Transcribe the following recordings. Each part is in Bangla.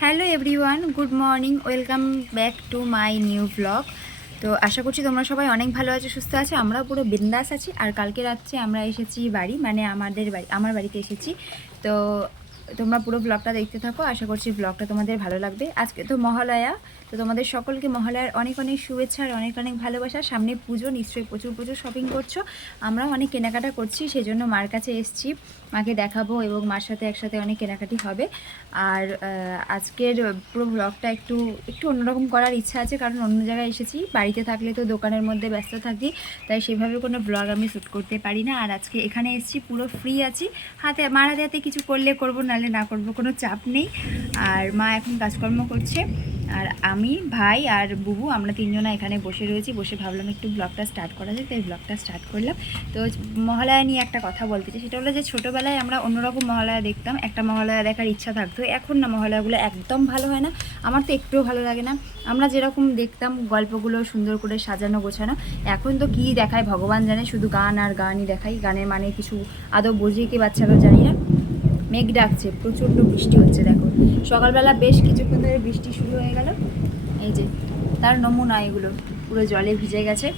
Hello everyone, good morning, welcome back to my new blog. তো আশা করছি তোমরা সবাই অনেক ভালো আছো, সুস্থ আছো আমরা পুরো বিন্দাস আছি। আর কালকে রাত্রে আমরা এসেছি বাড়ি মানে আমাদের বাড়ি, আমার বাড়িতে এসেছি। তো তোমরা পুরো ব্লগটা দেখতে থাকো, আশা করছি ব্লগটা তোমাদের ভালো লাগবে। আজকে তো মহালয়া, তো তোমাদের সকলকে মহালয়ার অনেক অনেক শুভেচ্ছা আর অনেক অনেক ভালোবাসা। সামনে পুজো, নিশ্চয়ই প্রচুর প্রচুর শপিং করছ। আমরাও অনেক কেনাকাটা করছি সেই জন্য মার কাছে এসেছি। মাকে দেখাবো এবং মার সাথে একসাথে অনেক কেনাকাটি হবে। আর আজকের পুরো ব্লগটা একটু একটু অন্যরকম করার ইচ্ছা আছে, কারণ অন্য জায়গায় এসেছি। বাড়িতে থাকলে তো দোকানের মধ্যে ব্যস্ত থাকি, তাই সেভাবে কোনো ব্লগ আমি শ্যুট করতে পারি না। আর আজকে এখানে এসেছি, পুরো ফ্রি আছি। হাতে, মার হাতে হাতে কিছু করলে করব নাহলে না করব, কোনো চাপ নেই। আর মা এখন কাজকর্ম করছে। আর আমি, ভাই আর বুবু, আমরা তিনজনা এখানে বসে রয়েছি। বসে ভাবলাম একটু ব্লগটা স্টার্ট করা যায় তাই ব্লগটা স্টার্ট করলাম। তো মহালয়া নিয়ে একটা কথা বলতে চাই। সেটা হলো যে, ছোটোবেলায় আমরা অন্যরকম মহালয়া দেখতাম। একটা মহালয়া দেখার ইচ্ছা থাকতো। এখন না মহালয়াগুলো একদম ভালো হয় না। আমার তো একটুও ভালো লাগে না। আমরা যেরকম দেখতাম গল্পগুলো সুন্দর করে সাজানো গোছানো, এখন তো কী দেখায়? ভগবান জানে। শুধু গান আর গানই দেখাই গানের মানে কিছু আদৌ বুঝিয়ে কি বাচ্চারা জানি না। মেঘ ডাকছে প্রচণ্ড বৃষ্টি হচ্ছে দেখো। সকালবেলা বেশ কিছুক্ষণ ধরে বৃষ্টি শুরু হয়ে গেল। এই যে তার নমুনা এগুলো পুরো জলে ভিজে গেছে।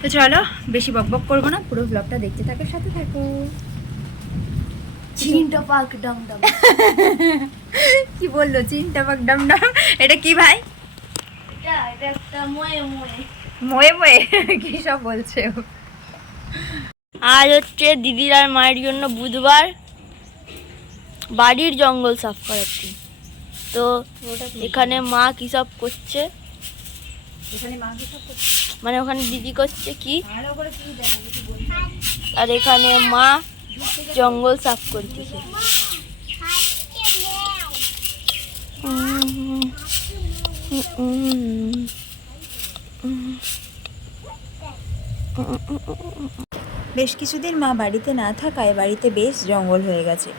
তো চলো বেশি বকবক করব না পুরো ব্লগটা দেখতে থাকো সাথে থাকো। চিনটা পাক ডম ডম। কি বলল চিনটা পাক ডাম ডাম? এটা কি ভাই? ময়ে ময়ে। কি সব বলছে আজ হচ্ছে দিদির আর মায়ের জন্য বুধবার। বাড়ির জঙ্গল সাফ করাচ্ছি তো এখানে মা কি সব করছে? এখানে মা কি সব করছে? মানে ওখানে দিদি করছে কি। আর এখানে মা জঙ্গল সাফ করতেছে। বেশ কিছুদিন মা বাড়িতে না থাকায় বাড়িতে বেশ জঙ্গল হয়ে গেছে।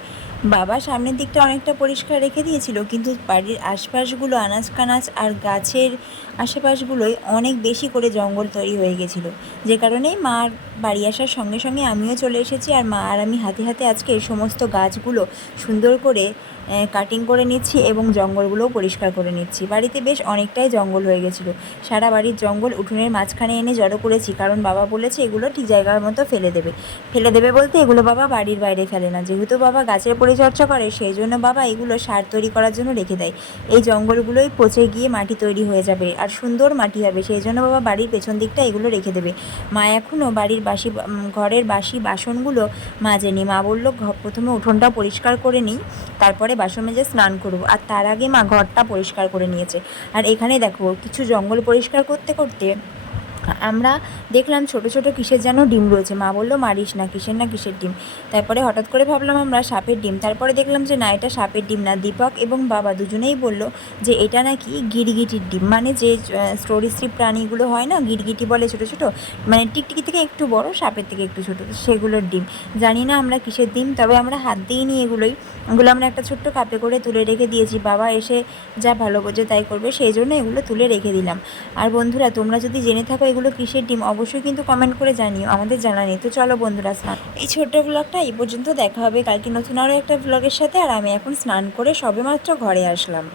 বাবা সামনের দিকটা অনেকটা পরিষ্কার রেখে দিয়েছিল, কিন্তু বাড়ির আশপাশগুলো আনাজ কানাজ আর গাছের আশেপাশগুলোই অনেক বেশি করে জঙ্গল তৈরি হয়ে গেছিল। যে কারণেই মার বাড়ি আসার সঙ্গে সঙ্গে আমিও চলে এসেছি আর মা আর আমি হাতে হাতে আজকে সমস্ত গাছগুলো সুন্দর করে কাটিং করে নিচ্ছি এবং জঙ্গলগুলোও পরিষ্কার করে নিচ্ছি। বাড়িতে বেশ অনেকটাই জঙ্গল হয়ে গেছিল। সারা বাড়ির জঙ্গল উঠোনের মাঝখানে এনে জড়ো করেছি, কারণ বাবা বলেছে এগুলো ঠিক জায়গার মতো ফেলে দেবে। ফেলে দেবে বলতে এগুলো বাবা বাড়ির বাইরে ফেলে না। যেহেতু বাবা গাছের পরিচর্যা করে, সেই জন্য বাবা এগুলো সার তৈরি করার জন্য রেখে দেয়। এই জঙ্গলগুলোই পচে গিয়ে মাটি তৈরি হয়ে যাবে, আর সুন্দর মাটি হবে। সেই জন্য বাবা বাড়ির পেছন দিকটা এগুলো রেখে দেবে। মা এখনও বাড়ির বাসি ঘরের বাসি বাসনগুলো মাজেনি। মা বলল প্রথমে উঠোনটা পরিষ্কার করে নিই, তারপরে বাসন মেজে স্নান করব, আর তার আগে মা ঘরটা পরিষ্কার করে নিয়েছে। আর এখানে দেখো, কিছু জঙ্গল পরিষ্কার করতে করতে আমরা দেখলাম ছোট ছোট কিসের যেন ডিম রয়েছে। মা বলল, মারিস না, কিসের না কিসের ডিম? তারপরে হঠাৎ করে ভাবলাম আমরা সাপের ডিম। তারপরে দেখলাম যে, না, এটা সাপের ডিম না। দীপক এবং বাবা দুজনেই বলল যে, এটা নাকি গিরগিটির ডিম। মানে যে স্টোরিশ্রী প্রাণীগুলো হয় না, গিরগিটি বলে ছোট ছোট মানে টিকটিকি থেকে একটু বড়, সাপের থেকে একটু ছোট, সেগুলোর ডিম। জানি না আমরা কিসের ডিম, তবে আমরা হাত দিইনি এগুলোই। ওগুলো আমরা একটা ছোট্ট কাপে করে তুলে রেখে দিয়েছি। বাবা এসে যা ভালো বোঝে তাই করবে, সেই জন্য এগুলো তুলে রেখে দিলাম। আর বন্ধুরা, তোমরা যদি জেনে থাকো এগুলো কিসের ডিম? অবশ্যই কিন্তু কমেন্ট করে জানিও, আমাদের জানা নেই। তো চলো বন্ধুরা, স্নান এই ছোট্ট ব্লগটা এই পর্যন্ত দেখা হবে। কালকে নতুন আরও একটা ব্লগের সাথে, আর আমি এখন স্নান করে সবেমাত্র ঘরে আসলাম।